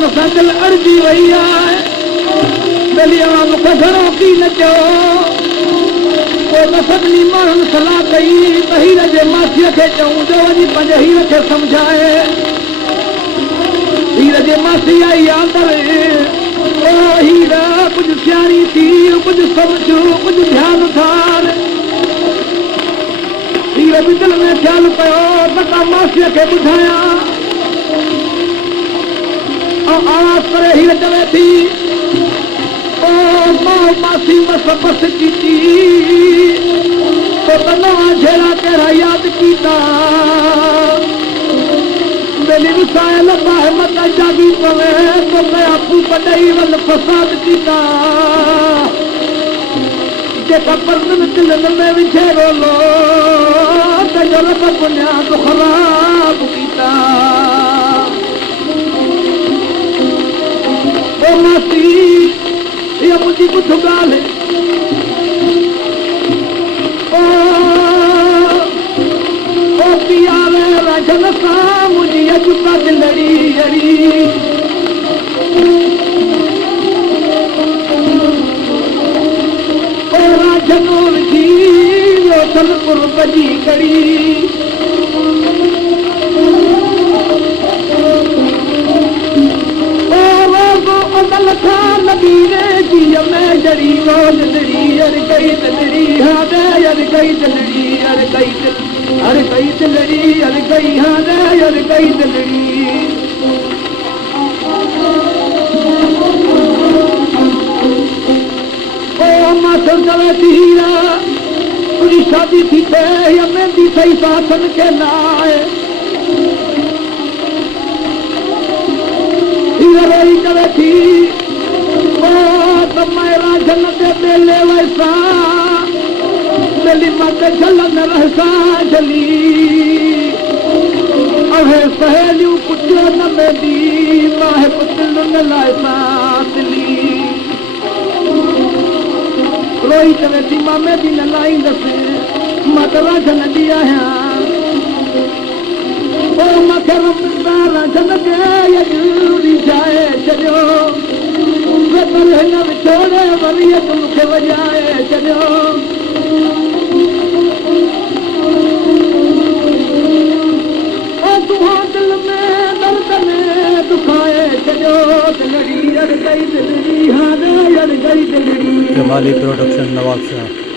मन सजल अर्जी वही है दलिया मुख घरों की नचो को सदनी माण्हुनि सलाह कई त हीर जे मासीअ खे चऊं जो वञी पंहिंजे हीर खे सम्झाए हीर जे मासी आई अंदर ओ हीर कुझु सियाणी थी कुझु सम्झ कुझु ध्यानु धार हीर बि दिल में ख़्यालु कयो त का मासीअ खे ॿुधायां आवाज़ करे हीर चवे थी ओ मां मासी मस बस की तो तनवा झेड़ा कहिड़ा यादि कीता मेरी विसायल बाहिमत जागी पवे तो कया फूक ॾेई वल फसाद कीता जेका परदन दिलनि में विझे रोलो तंहिंजो रब बुनियाद ख़राब कीता ओ मासी इहा मुंहिंजी ॿुध ॻाल्हि ओ पियारे राजन सां मुंहिंजी अॼुका दिलड़ी अड़ी ओ राजनो विझी वियो सल कुर्ब जी कड़ी जड़ी रोल दड़ी अर गई दलड़ी हाँ दे अर गई दलड़ी अर गई दलड़ी अर गई हाँ दे अर गई दलड़ी ओ माथर चले हीरा पूरी शादी थी थे या मेहंदी सही साथन के नाए हीरा रोई चले थी मेरा जन्नत बेले वैसा मेरी मत जलन रहसा जली अहे सहेलियूं पुछो न मेरी माहे पुतल न लाइसा दिली रोई चवे थी मां मेहंदी न लाईंदसि मां त राजन ॾी आहियां ओ मूंखे राजन खे जाए छॾियो हिन विछोड़े वरीअ तूं मूंखे वॼाए छॾियो ओ तूं दिल में दर्द में दुखाए छॾियो दिलड़ी अड़ गई दिलड़ी हाणे अड़ गई दिलड़ी जमाली प्रोडक्शन नवाब शाह।